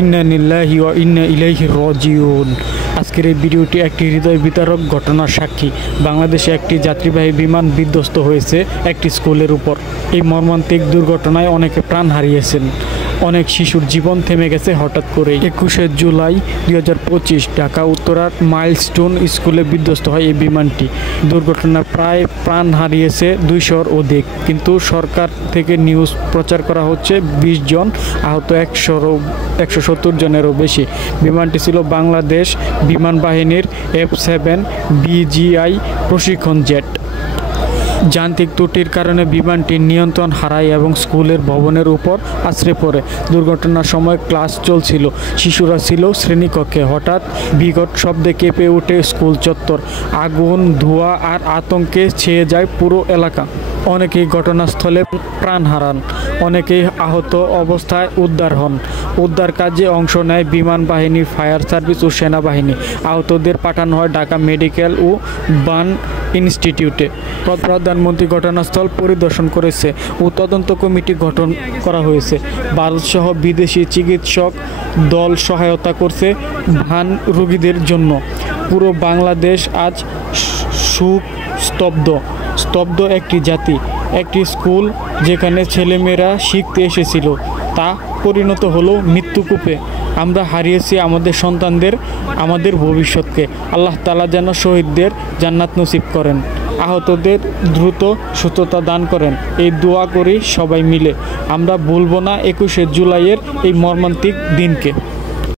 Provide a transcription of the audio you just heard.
ইন্না লিল্লাহি ওয়া ইন্না ইলাইহি রাজিউন। আজকের এই ভিডিওটি একটি হৃদয় বিতারক ঘটনার সাক্ষী। বাংলাদেশে একটি যাত্রীবাহী বিমান বিধ্বস্ত হয়েছে একটি স্কুলের উপর। এই মর্মান্তিক দুর্ঘটনায় অনেকে প্রাণ হারিয়েছেন, অনেক শিশুর জীবন থেমে গেছে হঠাৎ করে। 21শে জুলাই 2025 ঢাকা উত্তরার মাইলস্টোন স্কুলে বিধ্বস্ত হয় এই বিমানটি। দুর্ঘটনায় প্রায় প্রাণ হারিয়েছে 200-র অধিক, কিন্তু সরকার থেকে নিউজ প্রচার করা হচ্ছে 20 জন, আহত 170 জনেরও বেশি। বিমানটি ছিল বাংলাদেশ বিমান বাহিনীর F-7 BGI প্রশিক্ষণ জেট। যান্ত্রিক ত্রুটির কারণে বিমানটি নিয়ন্ত্রণ হারায় এবং স্কুলের ভবনের উপর আছড়ে পড়ে। দুর্ঘটনার সময় ক্লাস চলছিল, শিশুরা ছিল শ্রেণীকক্ষে। হঠাৎ বিকট শব্দে কেঁপে ওঠে স্কুল চত্বর। আগুন, ধোঁয়া আর আতঙ্কে ছেয়ে যায় পুরো এলাকা। অনেকেই ঘটনাস্থলে প্রাণ হারান, অনেকেই আহত অবস্থায় উদ্ধার হন। উদ্ধার কাজে অংশ নেয় বিমান বাহিনী, ফায়ার সার্ভিস ও সেনাবাহিনী। আহতদের পাঠানো হয় ঢাকা মেডিকেল ও বার্ন ইনস্টিটিউটে। প্রধানমন্ত্রী ঘটনাস্থল পরিদর্শন করেছে ও তদন্ত কমিটি গঠন করা হয়েছে। ভারতসহ বিদেশি চিকিৎসক দল সহায়তা করছে প্রাণ রোগীদের জন্য। পুরো বাংলাদেশ আজ স্তব্ধ একটি জাতি, একটি স্কুল যেখানে ছেলেমেয়েরা শিখতে এসেছিল, তা পরিণত হলো মৃত্যুকূপে। আমরা হারিয়েছি আমাদের সন্তানদের, আমাদের ভবিষ্যৎকে। আল্লাহ তাআলা যেন শহীদদের জান্নাত নসিব করেন, আহতদের দ্রুত সুস্থতা দান করেন, এই দোয়া করি সবাই মিলে। আমরা ভুলব না 21শে জুলাইয়ের এই মর্মান্তিক দিনকে।